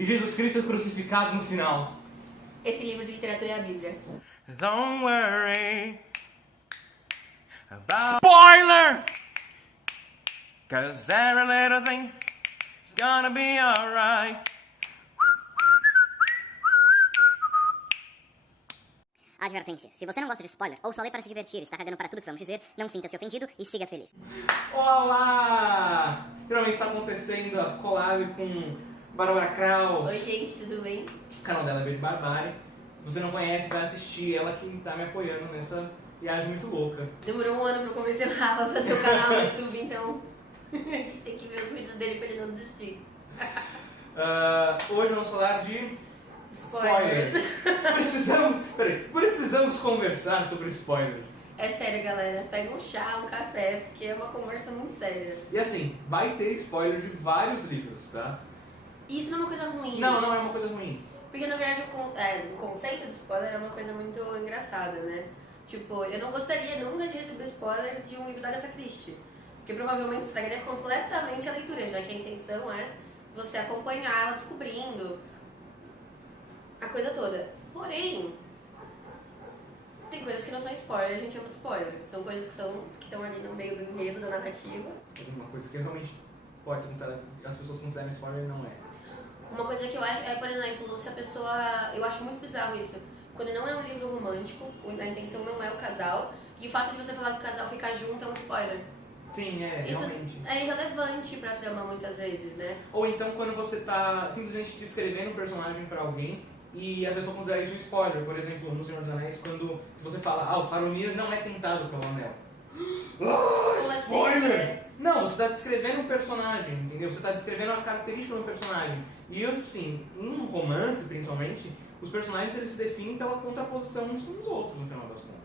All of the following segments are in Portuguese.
e Jesus Cristo é crucificado no final. Esse livro de literatura é a Bíblia. Don't worry about spoiler, 'cause every little thing is gonna be alright. Advertência. Se você não gosta de spoiler ou só lê para se divertir e está cagando para tudo que vamos dizer, não sinta-se ofendido e siga feliz. Olá! Finalmente está acontecendo a collab com Bárbara Kraus. Oi, gente, tudo bem? O canal dela é Beijo Barbárie. Se você não conhece, vai assistir. Ela que está me apoiando nessa viagem muito louca. Demorou um ano pra eu convencer o Rafa a fazer o canal no YouTube, então a gente tem que ver os vídeos dele pra ele não desistir. Hoje vamos falar de Spoilers. Precisamos conversar sobre spoilers. É sério, galera. Pega um chá, um café, porque é uma conversa muito séria. E assim, vai ter spoilers de vários livros, tá? E isso não é uma coisa ruim. Não é uma coisa ruim. Porque na verdade o conceito de spoiler é uma coisa muito engraçada, né? Tipo, eu não gostaria nunca de receber spoiler de um livro da Agatha Christie. Porque provavelmente estragaria completamente a leitura, já que a intenção é você acompanhar ela descobrindo a coisa toda. Porém, tem coisas que não são spoiler, a gente chama de spoiler. São coisas que estão ali no meio do enredo, da narrativa. Uma coisa que realmente pode ser considerada, as pessoas consideram spoiler e não é. Uma coisa que eu acho é, por exemplo, se a pessoa... Eu acho muito bizarro isso. Quando não é um livro romântico, a intenção não é o casal, e o fato de você falar que o casal ficar junto é um spoiler. Sim, Isso realmente. é irrelevante pra trama muitas vezes, né? Ou então quando você tá simplesmente descrevendo um personagem pra alguém e a pessoa considera isso um spoiler. Por exemplo, no Senhor dos Anéis, quando você fala, o Faramir não é tentado pelo anel. Como Spoiler! assim, né? Não, você está descrevendo um personagem, entendeu? Você está descrevendo a característica do personagem. E assim, em um romance, principalmente, os personagens eles se definem pela contraposição uns com os outros, no final das contas.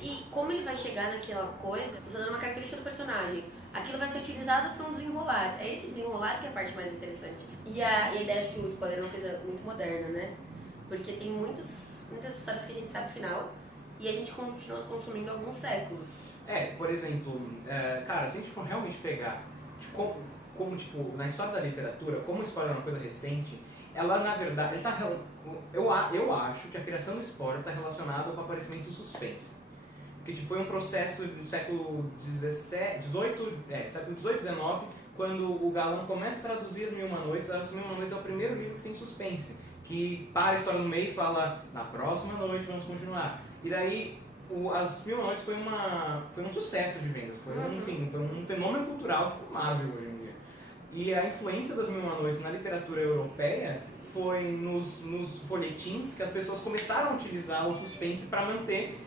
E como ele vai chegar naquela coisa, você dando uma característica do personagem. Aquilo vai ser utilizado para um desenrolar. É esse desenrolar que é a parte mais interessante. E a ideia de que o spoiler é uma coisa muito moderna, né? Porque tem muitas histórias que a gente sabe o final e a gente continua consumindo há alguns séculos. Por exemplo, cara, se a gente for realmente pegar como tipo, na história da literatura, como o spoiler é uma coisa recente, ela na verdade, eu acho que a criação do spoiler está relacionada com o aparecimento do suspense. Porque tipo, foi um processo do século século XVIII, XIX, quando o Galland começa a traduzir As Mil e Uma Noites. As Mil e Uma Noites é o primeiro livro que tem suspense, que para a história no meio e fala, na próxima noite vamos continuar. E daí, As Mil e Uma Noites foi um sucesso de vendas, foi um fenômeno cultural tipo Marvel hoje em dia. E a influência das Mil e Uma Noites na literatura europeia foi nos folhetins que as pessoas começaram a utilizar o suspense para manter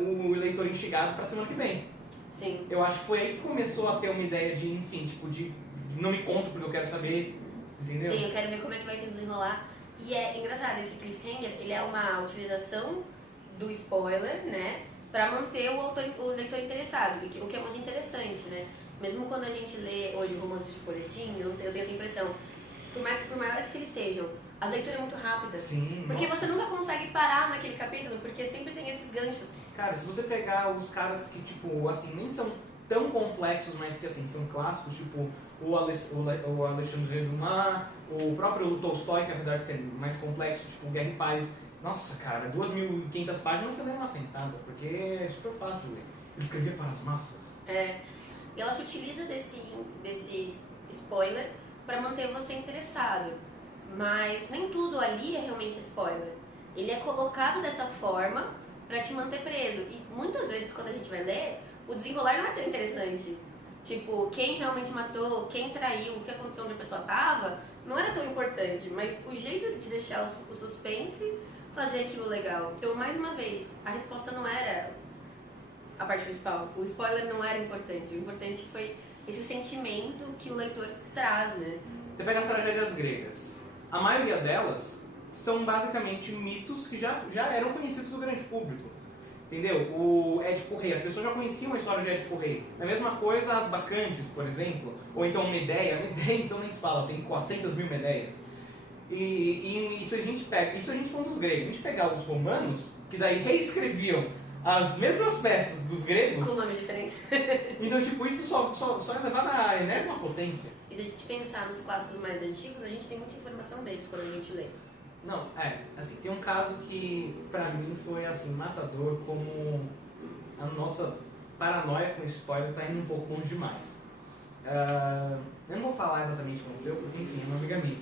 o leitor instigado para a semana que vem. Sim. Eu acho que foi aí que começou a ter uma ideia de, enfim, tipo, de não me conta porque eu quero saber, entendeu? Sim, eu quero ver como é que vai se desenrolar. E é engraçado, esse cliffhanger, ele é uma utilização do spoiler, né? Pra manter o leitor interessado, o que é muito interessante, né? Mesmo quando a gente lê hoje romances de folhetim, eu tenho essa impressão, por maiores que eles sejam, a leitura é muito rápida. Sim, porque nossa. você nunca consegue parar naquele capítulo, porque sempre tem esses ganchos. Cara, se você pegar os caras que, tipo, assim, nem são tão complexos, mas que, assim, são clássicos, tipo o Alexandre Dumas, o próprio Tolstói, que apesar de ser mais complexo, tipo Guerra e Paz, nossa, cara, 2.500 páginas você lê uma sentada, porque é super fácil de ler. Ele escrevia para as massas. E ela se utiliza desse spoiler para manter você interessado. Mas nem tudo ali é realmente spoiler. Ele é colocado dessa forma para te manter preso. E muitas vezes quando a gente vai ler, o desenrolar não é tão interessante. Tipo, quem realmente matou, quem traiu, o que aconteceu onde a pessoa tava, não era tão importante. Mas o jeito de deixar o suspense fazer aquilo legal. Então, mais uma vez, a resposta não era a parte principal. O spoiler não era importante. O importante foi esse sentimento que o leitor traz, né? Você pega as tragédias gregas. A maioria delas são basicamente mitos que já eram conhecidos do grande público. Entendeu? O Édipo Rei, as pessoas já conheciam a história de Édipo Rei. É a mesma coisa as Bacantes, por exemplo. Ou então Medeia. Medeia, então nem se fala, tem 400 mil Medeias. E isso a gente pega, isso a gente falou dos gregos. A gente pegar os romanos, que daí reescreviam as mesmas peças dos gregos. Com nomes diferentes. Então, tipo, isso só é levado à enésima potência. E se a gente pensar nos clássicos mais antigos, a gente tem muita informação deles quando a gente lê. Não, assim, tem um caso que pra mim foi, assim, matador, como a nossa paranoia com spoiler tá indo um pouco longe demais. Eu não vou falar exatamente o que aconteceu, porque, enfim, é uma amiga minha.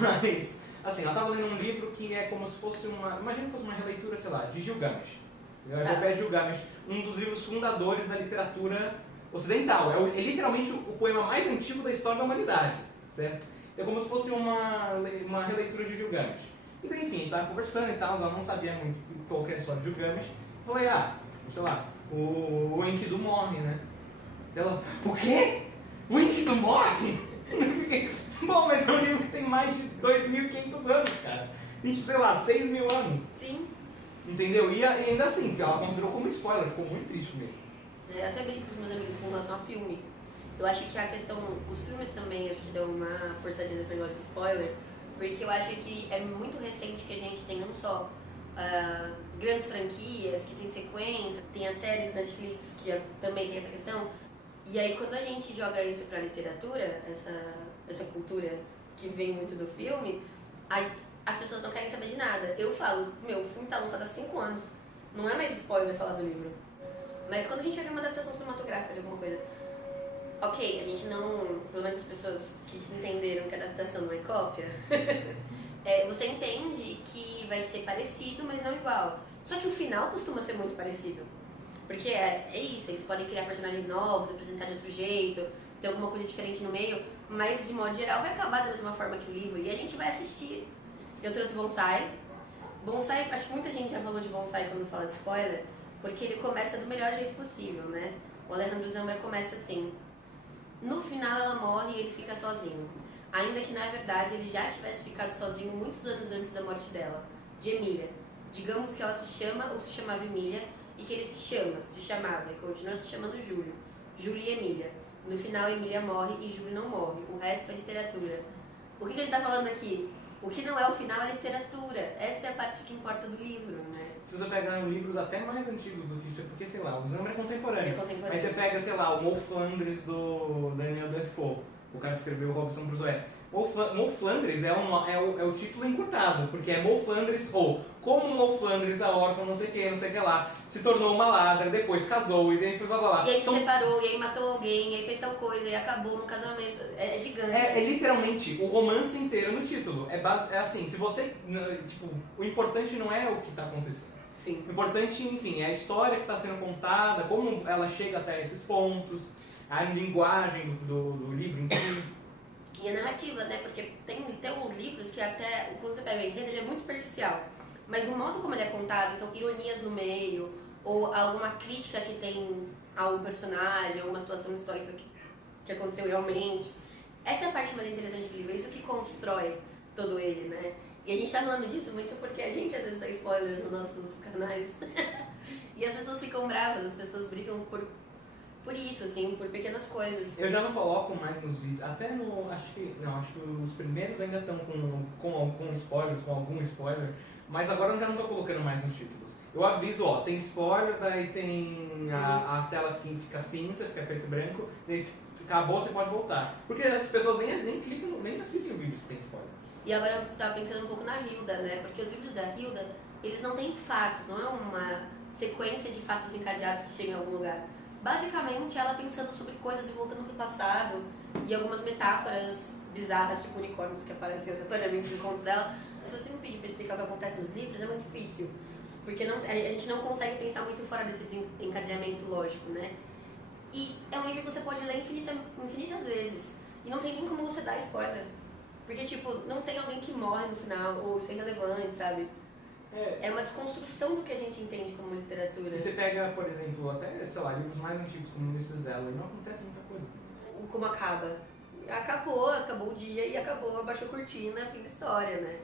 Mas, assim, ela tava lendo um livro que é como se fosse imagina que fosse uma releitura, sei lá, de Gilgamesh. A Epopeia de Gilgamesh, um dos livros fundadores da literatura ocidental. É literalmente o poema mais antigo da história da humanidade, certo? É como se fosse uma releitura de Gilgamesh. Então, enfim, a gente estava conversando e tal, ela não sabia muito qual que era a história de Gilgamesh. Eu falei, sei lá, o Enkidu morre, né? Ela, o quê? O Enkidu morre? Bom, mas é um livro que tem mais de 2.500 anos, cara. Tem, tipo, sei lá, 6.000 anos. Sim. Entendeu? E ainda assim, ela considerou como spoiler, ficou muito triste comigo. Eu até brinco com os meus amigos com relação a filme. Eu acho que a questão, os filmes também, acho que dão uma forçadinha nesse negócio de spoiler, porque eu acho que é muito recente que a gente tem não só grandes franquias, que tem sequência, tem as séries Netflix que também tem essa questão. E aí quando a gente joga isso pra literatura, essa cultura que vem muito do filme, as pessoas não querem saber de nada. Eu falo, o filme tá lançado há 5 anos, não é mais spoiler falar do livro. Mas quando a gente vai ver uma adaptação cinematográfica de alguma coisa, ok, a gente não, pelo menos as pessoas que entenderam que a adaptação não é cópia, você entende que vai ser parecido, mas não igual. Só que o final costuma ser muito parecido. Porque é isso, eles podem criar personagens novos, apresentar de outro jeito, ter alguma coisa diferente no meio, mas de modo geral vai acabar da mesma forma que o livro e a gente vai assistir. Eu trouxe Bonsai. Bonsai, acho que muita gente já falou de Bonsai quando fala de spoiler, porque ele começa do melhor jeito possível, né? O Alejandro Zambra começa assim. No final ela morre e ele fica sozinho. Ainda que na verdade ele já tivesse ficado sozinho muitos anos antes da morte dela, de Emília. Digamos que ela se chama ou se chamava Emília e que ele se chamava e continua se chamando Júlio. Júlio e Emília. No final Emília morre e Júlio não morre. O resto é literatura. O que ele está falando aqui? O que não é o final é literatura. Essa é a parte que importa do livro, né? Se você pegar livros até mais antigos do que isso, porque, sei lá, o Zambra é contemporâneo. contemporâneo. Mas você pega, sei lá, o Mo Flandres do Daniel Defoe, o cara que escreveu o Robinson Crusoe. Mo Flandres é o título encurtado, porque é Mo Flandres ou como Mo Flandres, a órfã, não sei o que lá, se tornou uma ladra, depois casou e daí foi blá blá blá. E aí se separou, e aí matou alguém, e aí fez tal coisa, e acabou no casamento. É gigante. É literalmente o romance inteiro no título. É assim, se você. Tipo, o importante não é o que está acontecendo. Sim. O importante, enfim, é a história que está sendo contada, como ela chega até esses pontos, a linguagem do livro em si. E a narrativa, né? Porque tem alguns livros que até, quando você pega o enredo, ele é muito superficial. Mas o modo como ele é contado, então ironias no meio, ou alguma crítica que tem a um personagem, alguma situação histórica que aconteceu realmente. Essa é a parte mais interessante do livro, é isso que constrói todo ele, né? E a gente tá falando disso muito porque a gente às vezes dá spoilers nos nossos canais. E as pessoas ficam bravas, as pessoas brigam por isso, assim, por pequenas coisas. Eu já não coloco mais nos vídeos, até no. Acho que os primeiros ainda estão com spoilers, com algum spoiler, mas agora eu já não tô colocando mais nos títulos. Eu aviso, tem spoiler, daí tem a tela fica cinza, fica preto e branco, daí acabou, você pode voltar. Porque as pessoas nem clicam, nem assistem o vídeo se tem spoiler. E agora eu tava pensando um pouco na Hilda, né? Porque os livros da Hilda, eles não têm fatos, não é uma sequência de fatos encadeados que chegam em algum lugar. Basicamente, ela pensando sobre coisas e voltando pro passado, e algumas metáforas bizarras, tipo unicórnios que aparecem aleatoriamente nos contos dela. Se você me pedir pra explicar o que acontece nos livros, é muito difícil. Porque a gente não consegue pensar muito fora desse desencadeamento lógico, né? E é um livro que você pode ler infinitas vezes. E não tem nem como você dar spoiler. Porque, tipo, não tem alguém que morre no final, ou isso é irrelevante, sabe? É uma desconstrução do que a gente entende como literatura. E você pega, por exemplo, até, sei lá, livros mais antigos como Ulisses dela, e não acontece muita coisa. Como acaba? Acabou o dia e acabou, abaixou a cortina, fim da história, né?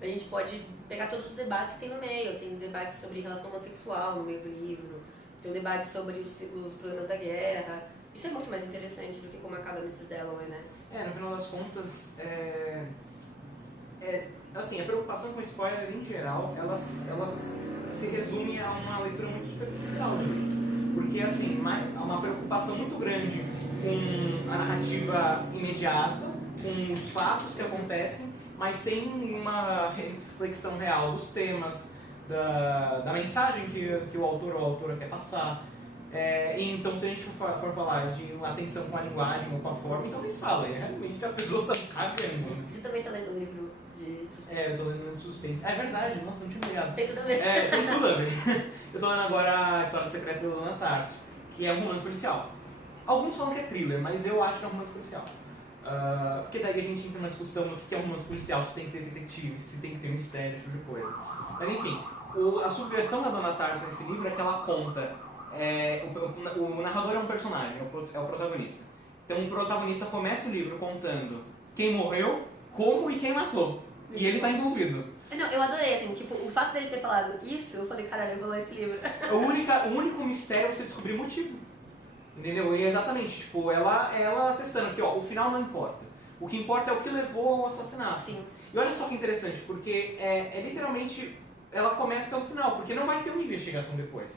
A gente pode pegar todos os debates que tem no meio. Tem debate sobre relação homossexual no meio do livro, tem um debate sobre os problemas da guerra. Isso é muito mais interessante do que como acaba Mrs. Dalloway, né? No final das contas, assim, a preocupação com spoiler em geral, ela se resume a uma leitura muito superficial, né? Porque assim, há uma preocupação muito grande com a narrativa imediata, com os fatos que acontecem, mas sem uma reflexão real dos temas, da mensagem que o autor ou a autora quer passar. Então, se a gente for falar de uma atenção com a linguagem ou com a forma, então eles falam, realmente que as pessoas estão cagando. Você também tá lendo um livro de suspense? Eu tô lendo de suspense. É verdade, nossa, não tinha ligado. Tem tudo a ver. Tem tudo a ver. Eu tô lendo agora a História Secreta da Dona Tartt, que é um romance policial. Alguns falam que é thriller, mas eu acho que é um romance policial. Porque daí a gente entra numa discussão do que é um romance policial, se tem que ter detetive, se tem que ter mistério, esse tipo de coisa. Mas enfim, a subversão da Dona Tartt nesse livro é que ela conta, o narrador é um personagem, é o protagonista. Então o protagonista começa o livro contando quem morreu, como e quem matou. E ele tá envolvido. Não, eu adorei, assim, tipo, o fato dele ter falado isso, eu falei, caralho, eu vou ler esse livro. O único mistério é você descobrir o motivo. Entendeu? E exatamente, tipo, ela testando que, o final não importa. O que importa é o que levou ao assassinato. Sim. E olha só que interessante, porque literalmente, ela começa pelo final, porque não vai ter uma investigação depois.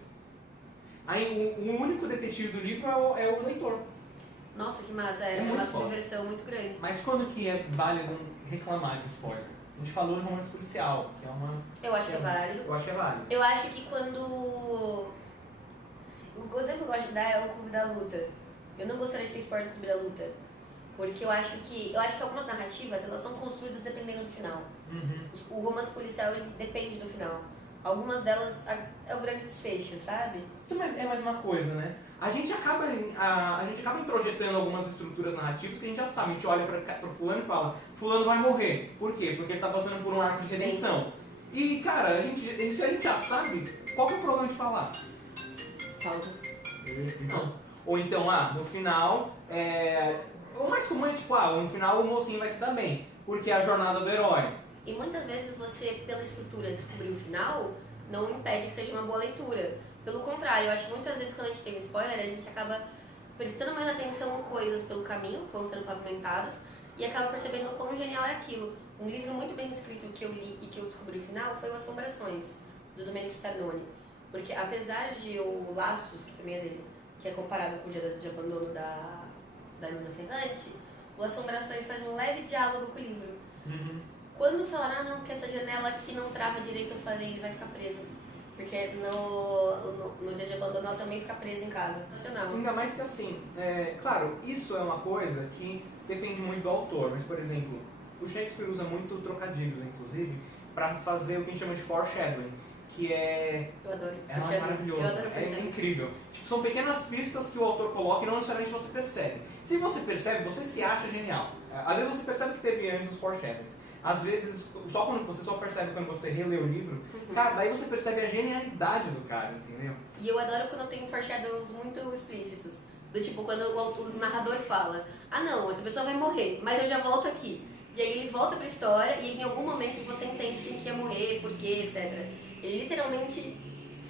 Aí o único detetive do livro é o leitor. Nossa, que massa, É é muito uma foda. subversão muito grande. Mas quando que é válido reclamar de spoiler? A gente falou de romance policial, que é uma... Eu acho que é válido. Eu acho que é válido. Eu acho que quando... O exemplo que eu gosto de dar é o Clube da Luta. Eu não gostaria de ser spoiler do Clube da Luta. Porque eu acho que algumas narrativas, elas são construídas dependendo do final. Uhum. O romance policial, ele depende do final. Algumas delas é o grande desfecho, sabe? Isso é mais uma coisa, né? A gente acaba introjetando algumas estruturas narrativas que a gente já sabe. A gente olha pro fulano e fala, fulano vai morrer. Por quê? Porque ele tá passando por um arco de redenção. E, cara, se a gente já sabe, qual que é o problema de falar? Pausa. Não. Ou então, no final, o mais comum é tipo, no final o mocinho vai se dar bem, porque é a jornada do herói. E muitas vezes você, pela estrutura, descobrir o final, não impede que seja uma boa leitura. Pelo contrário, eu acho que muitas vezes quando a gente tem um spoiler, a gente acaba prestando mais atenção em coisas pelo caminho, que vão sendo pavimentadas, e acaba percebendo como genial é aquilo. Um livro muito bem escrito que eu li e que eu descobri o final foi o Assombrações, do Domenico Starnone. Porque apesar de o Laços, que também é dele, que é comparado com o Dia de Abandono da Nina Ferrante, o Assombrações faz um leve diálogo com o livro. Uhum. Quando falaram, não, que essa janela aqui não trava direito, eu falei, ele vai ficar preso. Porque no Dia de Abandono ela também fica presa em casa. Funcional. Ainda mais que assim, claro, isso é uma coisa que depende muito do autor, mas por exemplo, o Shakespeare usa muito trocadilhos, inclusive, para fazer o que a gente chama de foreshadowing, que é... Eu adoro. É maravilhoso, Eu adoro é foreshadowing. incrível. Tipo, são pequenas pistas que o autor coloca e não necessariamente você percebe. Se você percebe, você se acha genial. Às vezes você percebe que teve antes os foreshadowings. Às vezes, você só percebe quando você relê o livro. Cara, daí você percebe a genialidade do cara, entendeu? E eu adoro quando tem foreshadows muito explícitos. Do tipo, quando o narrador fala, não, essa pessoa vai morrer, mas eu já volto aqui. E aí ele volta pra história e em algum momento você entende quem que ia morrer, por quê, etc. Ele literalmente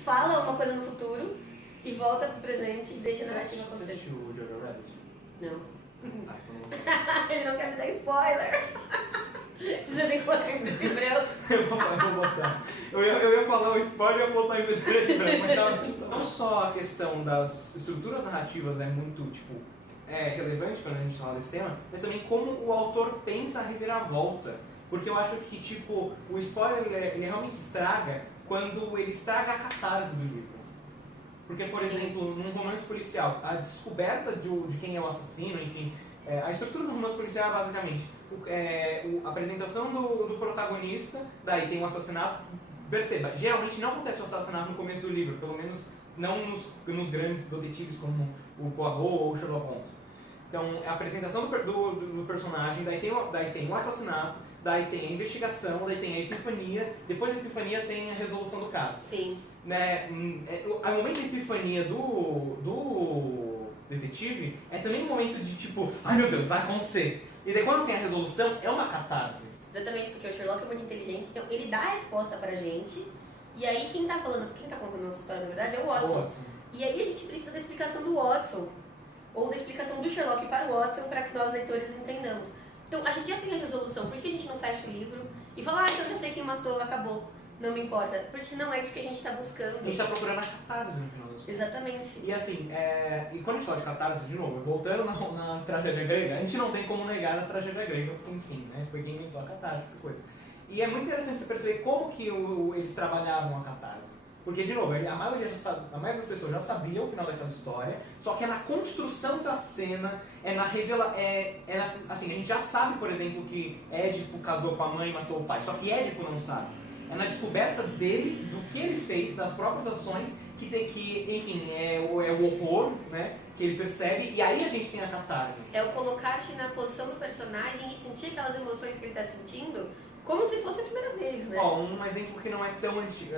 fala uma coisa no futuro e volta pro presente e deixa a narrativa Você acontecer. assistiu o Jojo Rabbit? Não. Tá, então Ele não quer me dar spoiler. Você tem que colocar em hebreu. eu vou botar. Eu ia falar o spoiler e ia botar em mas não só a questão das estruturas narrativas é muito, relevante quando a gente fala desse tema, mas também como o autor pensa a reviravolta. Porque eu acho que, o spoiler, ele realmente estraga quando ele estraga a catarse do livro. Porque, por exemplo, num romance policial, a descoberta de quem é o assassino, enfim, a estrutura do romance policial é basicamente a apresentação do protagonista, daí tem um assassinato. Perceba, geralmente não acontece o assassinato no começo do livro, pelo menos não nos grandes detetives como o Poirot ou o Sherlock Holmes. Então, a apresentação do personagem, daí tem o assassinato, daí tem a investigação, daí tem a epifania, depois da epifania tem a resolução do caso. Sim. O momento da epifania do detetive é também um momento de ai meu Deus, vai acontecer. E daí quando tem a resolução, é uma catarse. Exatamente, porque o Sherlock é muito inteligente, então ele dá a resposta pra gente, e aí quem tá contando a nossa história, na verdade, é o Watson. E aí a gente precisa da explicação do Watson, ou da explicação do Sherlock para o Watson, para que nós, leitores, entendamos. Então a gente já tem a resolução, por que a gente não fecha o livro e fala, então eu já sei quem matou, acabou, não me importa, porque não é isso que a gente está buscando. A gente está procurando a catarse no final das contas. Exatamente. E assim, e quando a gente fala de catarse, de novo, voltando na tragédia grega, a gente não tem como negar a tragédia grega, enfim, né? Foi quem inventou a catarse, que coisa. E é muito interessante você perceber como que eles trabalhavam a catarse. Porque, de novo, a maioria das pessoas já sabia o final daquela história, só que é na construção da cena, assim, a gente já sabe, por exemplo, que Édipo casou com a mãe e matou o pai, só que Édipo não sabe. É na descoberta dele, do que ele fez, das próprias ações, enfim, é o horror, né, que ele percebe, e aí a gente tem a catarse. É o colocar-te na posição do personagem e sentir aquelas emoções que ele está sentindo, como se fosse a primeira vez, né? Ó, um exemplo que não é tão antigo,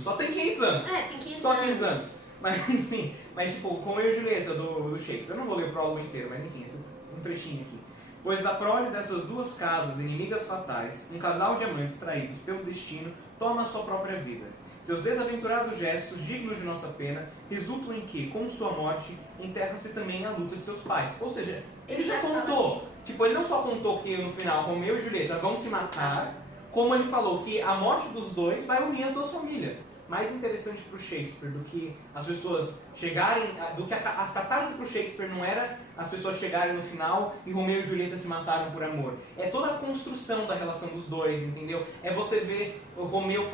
só tem 500 anos. Tem 500 só anos. 500 anos. Mas, enfim, tipo, Romeu e Julieta, do Shakespeare. Eu não vou ler o prólogo inteiro, mas enfim, esse é um trechinho aqui. Pois da prole dessas duas casas inimigas fatais, um casal de amantes traídos pelo destino toma a sua própria vida. Seus desaventurados gestos, dignos de nossa pena, resultam em que, com sua morte, enterra-se também a luta de seus pais. Ou seja, ele já contou. Tipo, ele não só contou que no final Romeu e Julieta vão se matar, como ele falou que a morte dos dois vai unir as duas famílias. Mais interessante para o Shakespeare do que as pessoas chegarem, do que a catarse para o Shakespeare não era as pessoas chegarem no final e Romeu e Julieta se mataram por amor. É toda a construção da relação dos dois, entendeu? É você ver o Romeu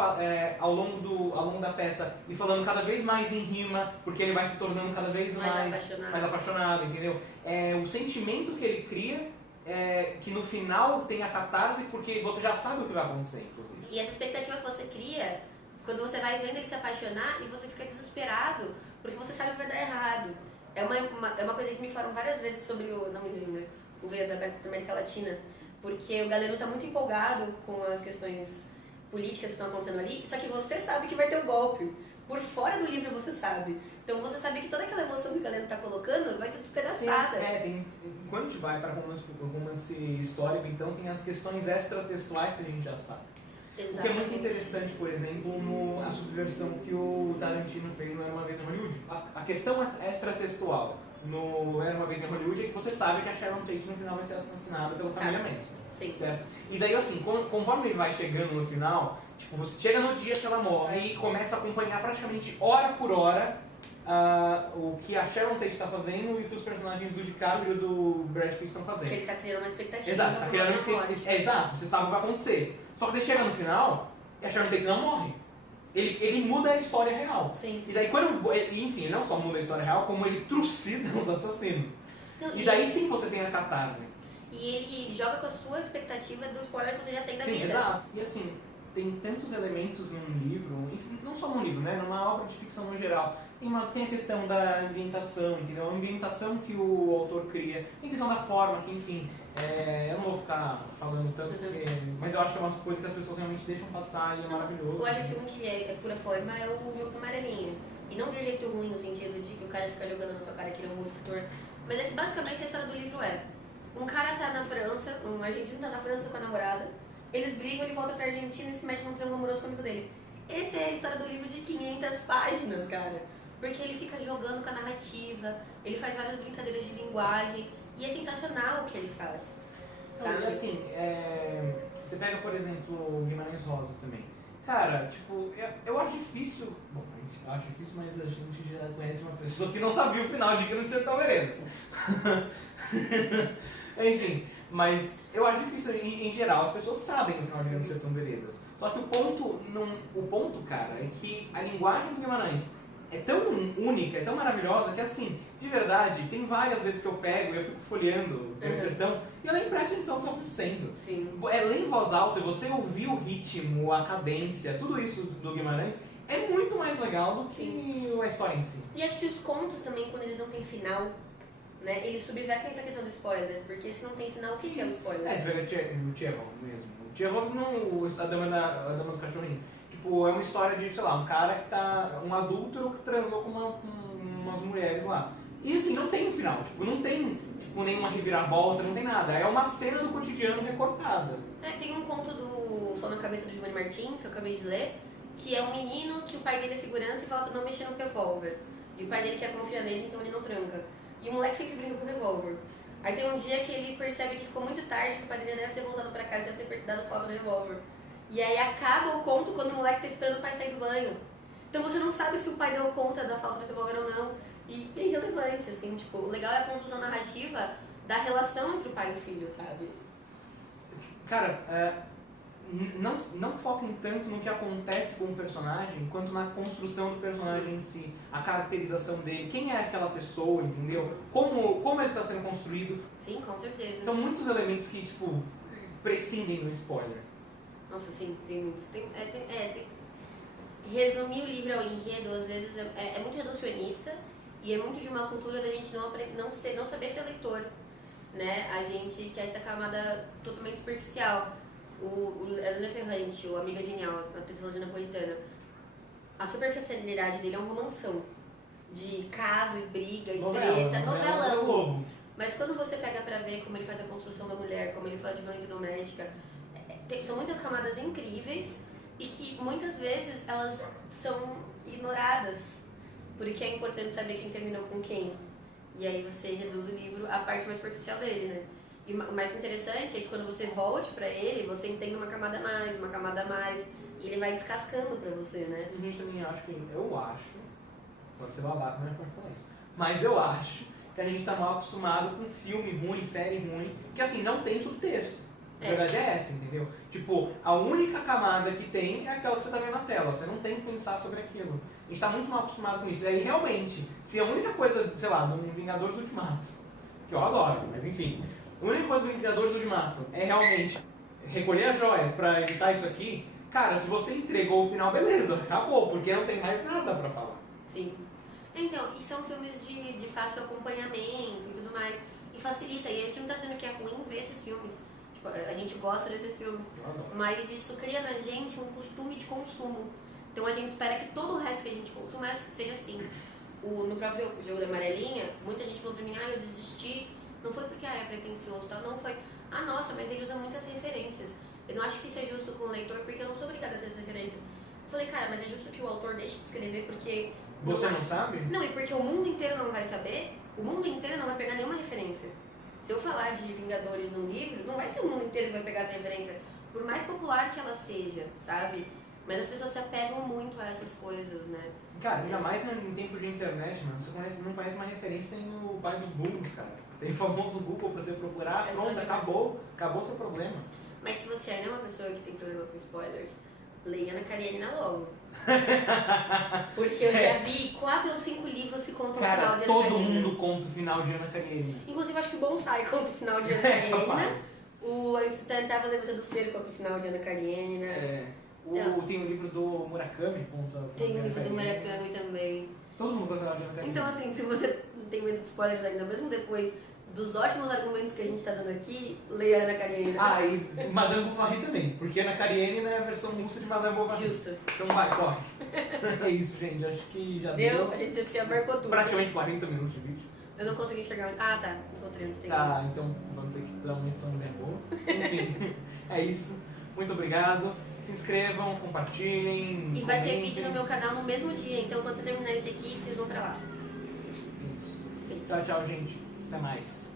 ao longo da peça e falando cada vez mais em rima, porque ele vai se tornando cada vez mais apaixonado, entendeu? É o sentimento que ele cria, que no final tem a catarse, porque você já sabe o que vai acontecer, inclusive. E essa expectativa que você cria, quando você vai vendo ele se apaixonar e você fica desesperado, porque você sabe que vai dar errado. É uma coisa que me falaram várias vezes sobre não me lembro, o Veias Abertas da América Latina, porque o Galeno está muito empolgado com as questões políticas que estão acontecendo ali, só que você sabe que vai ter o golpe. Por fora do livro você sabe. Então você sabe que toda aquela emoção que o Galeno está colocando vai ser despedaçada. Quando a gente vai para romance histórico, então tem as questões extratextuais que a gente já sabe. Exatamente. O que é muito interessante, por exemplo, a subversão que o Tarantino fez no Era Uma Vez em Hollywood. A questão extratextual no Era Uma Vez em Hollywood é que você sabe que a Sharon Tate no final vai ser assassinada pela família Manson. Sim. Certo? E daí assim, conforme ele vai chegando no final, tipo, você chega no dia que ela morre e começa a acompanhar praticamente hora por hora o que a Sharon Tate está fazendo e o que os personagens do DiCaprio e do Brad Pitt estão fazendo. Porque ele está criando uma expectativa. Exato, tá criando uma expectativa. Exato, você sabe o que vai acontecer. Só que daí chega no final e a Sharon Tate não morre. Ele muda a história real. Sim. E daí enfim, ele não só muda a história real, como ele trucida os assassinos. Não, e daí sim você tem a catarse. E ele joga com a sua expectativa do spoiler que você já tem da Sim, vida. Exato. E assim, tem tantos elementos num livro, enfim, não só num livro, né? Numa obra de ficção no geral. Tem a questão da ambientação, entendeu? A ambientação que o autor cria. Tem a questão da forma, que enfim, eu não vou ficar falando tanto, mas eu acho que é uma coisa que as pessoas realmente deixam passar e é maravilhoso. Eu acho que um que é pura forma é o jogo do amarelinho. E não de um jeito ruim, no sentido de que o cara fica jogando na sua cara que ele é um bom escritor. Mas é que basicamente a história do livro um cara tá na França, um argentino tá na França com a namorada, eles brigam, ele volta pra Argentina e se mete num triângulo amoroso com o amigo dele. Essa é a história do livro de 500 páginas, cara. Porque ele fica jogando com a narrativa, ele faz várias brincadeiras de linguagem, e é sensacional o que ele faz. Sabe? E assim, você pega, por exemplo, o Guimarães Rosa também. Cara, tipo, eu acho difícil. Bom, eu acho difícil, mas a gente já conhece uma pessoa que não sabia o final de Que Não Sertão Veredas. Enfim, mas eu acho difícil, em geral, as pessoas sabem o final de Que Não Sertão Veredas. Só que o ponto, cara, é que a linguagem do Guimarães é tão única, é tão maravilhosa, que assim, de verdade, tem várias vezes que eu pego e eu fico folheando o sertão e eu nem presto atenção no que está acontecendo. Sim. Ler em voz alta, você ouvir o ritmo, a cadência, tudo isso do Guimarães é muito mais legal do que a história em si. E acho que os contos também, quando eles não têm final, né, eles subvertem essa questão do spoiler, porque se não tem final, o que é o spoiler? Você pega o Tchehov mesmo. O Tchehov não, a dama do cachorrinho. Tipo, é uma história de, sei lá, um cara que tá, um adúltero que transou com umas mulheres lá. E assim, não tem um final, tipo, não tem nenhuma reviravolta, não tem nada. É uma cena do cotidiano recortada. Tem um conto do Sol na Cabeça do Giovanni Martins, que eu acabei de ler, que é um menino que o pai dele é segurança e fala pra não mexer no revólver. E o pai dele quer confiar nele, então ele não tranca. E o moleque sempre brinca com o revólver. Aí tem um dia que ele percebe que ficou muito tarde, que o padrinho deve ter voltado pra casa, deve ter dado falta no revólver. E aí acaba o conto quando o moleque tá esperando o pai sair do banho. Então você não sabe se o pai deu conta da falta do revólver ou não. E é irrelevante, assim, tipo, o legal é a construção narrativa da relação entre o pai e o filho, sabe? Cara, não foquem tanto no que acontece com o personagem, quanto na construção do personagem em si, a caracterização dele, quem é aquela pessoa, entendeu? Como ele está sendo construído. Sim, com certeza. São muitos elementos que, tipo, prescindem do spoiler. Nossa, sim, tem muitos. Resumir o livro ao enredo, às vezes, é muito reducionista e é muito de uma cultura da gente não saber ser leitor, né? A gente quer essa camada totalmente superficial. O Helena Ferrante, o Amiga Genial, na trilogia napolitana, a superficialidade dele é um romanção de caso e briga e treta, novelão. Mas quando você pega pra ver como ele faz a construção da mulher, como ele fala de violência doméstica, são muitas camadas incríveis e que muitas vezes elas são ignoradas, porque é importante saber quem terminou com quem. E aí você reduz o livro à parte mais superficial dele, né? E o mais interessante é que quando você volte pra ele, você entende uma camada a mais, e ele vai descascando pra você, né? A gente também eu acho, pode ser babaca, mas pode falar isso, mas eu acho que a gente tá mal acostumado com filme ruim, série ruim, que assim, não tem subtexto. A verdade é essa, entendeu? Tipo, a única camada que tem é aquela que você tá vendo na tela, você não tem que pensar sobre aquilo. A gente tá muito mal acostumado com isso. E aí, realmente, se a única coisa, sei lá, no Vingadores Ultimato, que eu adoro, mas enfim, a única coisa do Vingadores Ultimato é realmente recolher as joias pra evitar isso aqui, cara, se você entregou o final, beleza, acabou, porque não tem mais nada pra falar. Sim. Então, e são filmes de fácil acompanhamento e tudo mais, e facilita. E a gente não tá dizendo que é ruim ver esses filmes. Tipo, a gente gosta desses filmes, mas isso cria na gente um costume de consumo. Então a gente espera que todo o resto que a gente consuma seja assim. No próprio jogo da amarelinha, muita gente falou pra mim, eu desisti. Não foi porque é pretencioso, tal, não foi. Nossa, mas ele usa muitas referências. Eu não acho que isso é justo com o leitor, porque eu não sou obrigada a ter essas referências. Eu falei, cara, mas é justo que o autor deixe de escrever porque... Você não sabe? Não, e porque o mundo inteiro não vai saber, o mundo inteiro não vai pegar nenhuma referência. Se eu falar de Vingadores num livro, não vai ser o mundo inteiro que vai pegar essa referência, por mais popular que ela seja, sabe? Mas as pessoas se apegam muito a essas coisas, né? Cara, ainda mais em tempos de internet, mano, você não conhece uma referência, tem o pai dos Googles, cara. Tem o famoso Google pra você procurar, pronto, acabou o seu problema. Mas se você ainda é uma pessoa que tem problema com spoilers, leia Ana Karenina logo. Porque eu já vi 4 ou 5 livros que contam o final de Ana Karenina. Todo mundo conta o final de Ana Karenina. Inclusive, acho que o Bonsai conta o final de Ana Karenina. O Insustentável Leveza do Ser conta o final de Ana Karenina. Tem o livro do Murakami, conta o final Tem o livro do Murakami também. Todo mundo conta o final de Ana Karenina. Então, assim, se você não tem medo de spoilers ainda, mesmo depois dos ótimos argumentos que a gente tá dando aqui, leia Ana Karenina. E Madame Bovary também, porque Ana Karenina é a versão russa de Madame Bovary. Justo. Então vai, corre. É isso, gente, acho que já deu. A gente já abarcou tudo. Praticamente 40 minutos de vídeo. Eu não consegui enxergar. Tá. Encontrei onde tem. Tá, então vamos ter que dar uma ediçãozinha boa. Enfim, é isso. Muito obrigado. Se inscrevam, compartilhem. E vai ter vídeo no meu canal no mesmo dia, então quando você terminar esse aqui, vocês vão pra lá. Isso. Tchau, gente. Até mais.